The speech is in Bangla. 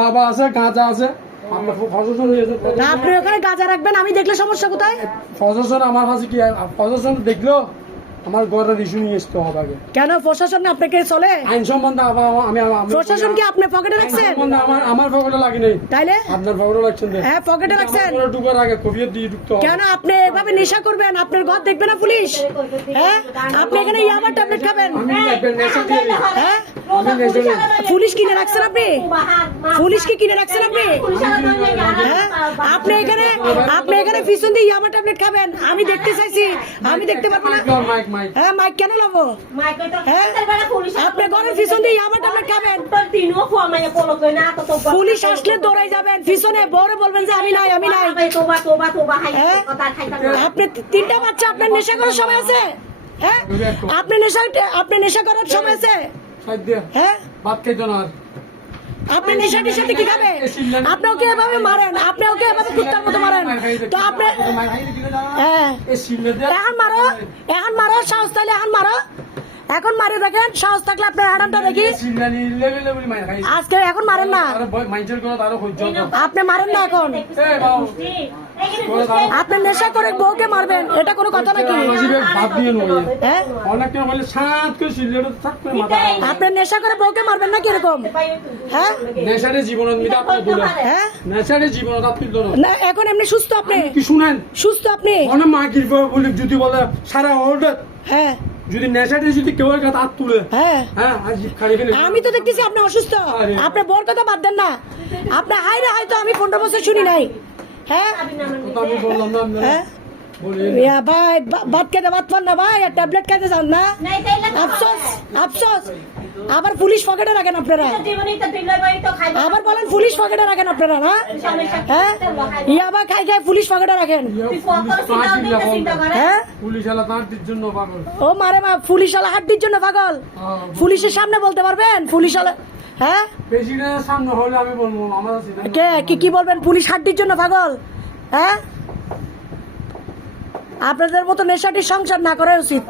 বাবা আছে, গাঁজা আছে। আপনি ওখানে গাঁজা রাখবেন, আমি দেখলে সমস্যা কোথায়? প্রশাসন আমার কাছে কি, প্রশাসন দেখলো আমার ঘরের ইস্যু নিয়ে আসতে হবে আগে। কেন প্রশাসন আপনাকে চলে? আইন সম্বন্ধে আমি প্রশাসন কি আপনি পকেটে রাখছেন? আমার পকেটে লাগে নাই, তাইলে আপনার পকেটে রাখছেন। হ্যাঁ পকেটে রাখছেন। ঢুকার আগে কবিয়ত দিয়ে ঢুকতে হবে। কেন আপনি এভাবে নেশা করবেন? আপনার ঘর দেখবে না পুলিশ? হ্যাঁ আপনি এখানে ইয়াবা ট্যাবলেট খাবেন? হ্যাঁ পুলিশ কিনে রাখছেন আপনি? পুলিশ কি কিনে রাখছেন আপনি? হ্যাঁ আপনি এখানে পিছন দিয়ে ইয়াবা ট্যাবলেট খাবেন? আমি দেখতে চাইছি, আমি দেখতে পারবো না। হ্যাঁ মাইক কেন লব? হ্যাঁ আপনি ঘরের পিছন দিয়ে ইয়াবা ট্যাবলেট খাবেন? পুলিশ আসলে দৌড়াই যাবেন, পিছনে বড় বলবেন যে আমি নাই, আমি নাই। আপনি তিনটা বাচ্চা, আপনার নেশা করার সময় আছে? হ্যাঁ আপনি নেশা করার সময় আছে? হ্যাঁ আপনি নেশাটির সাথে কি খাবে? আপনি ওকে এভাবে মারেন, আপনি ওকে এভাবে কুত্তার মতো মারেন, তো আপনি হ্যাঁ এখন মারো সাহস থাকলে এখন মারো, এখন মারি দেখেন, সাহস থাকলে আপনার হাডানটা দেখি। আজকে এখন মারেন না, আপনি মারেন না এখন। আপনি নেশা করে বউকে মারবেন, এটা কোনো কথা নাকি? আপনি নেশা করে বউকে মারবেন না কিরকম? হ্যাঁ না এখন এমনি সুস্থ আপনি? শুনেন, সুস্থ আপনি? মাগির বলে যদি বলে সারা অর্ডার, হ্যাঁ যদি নেশাটি যদি কেউ হাত তুলে, হ্যাঁ হ্যাঁ আমি তো দেখতেছি আপনি অসুস্থ। আপনি বর কথা বাদ দেন না, আপনি হাইরে হয়তো আমি 15 বছর শুনি নাই। হ্যাঁ আমি বললাম না হ্যাঁ ভাই ভাত খেতে ভাত পান না ভাই, ট্যাবলেট খেতে যান না, আফসোস আফসোস। আবার পুলিশ পকেটে রাখেন আপনারা, আবার বলেন পুলিশ পকেটে রাখেন আপনারা না? হ্যাঁ ইয়াবা খাই খাই পুলিশ পকেটে রাখেন। হ্যাঁ ও মারে মা, পুলিশ আলা হাড্ডির জন্য পাগল? পুলিশের সামনে বলতে পারবেন পুলিশ আলা? হ্যাঁ সামনে হলে আমি বলবো কি বলবেন? পুলিশ হাড্ডির জন্য পাগল? হ্যাঁ আপনাদের মতো নেশাটির সংসার না করা উচিত।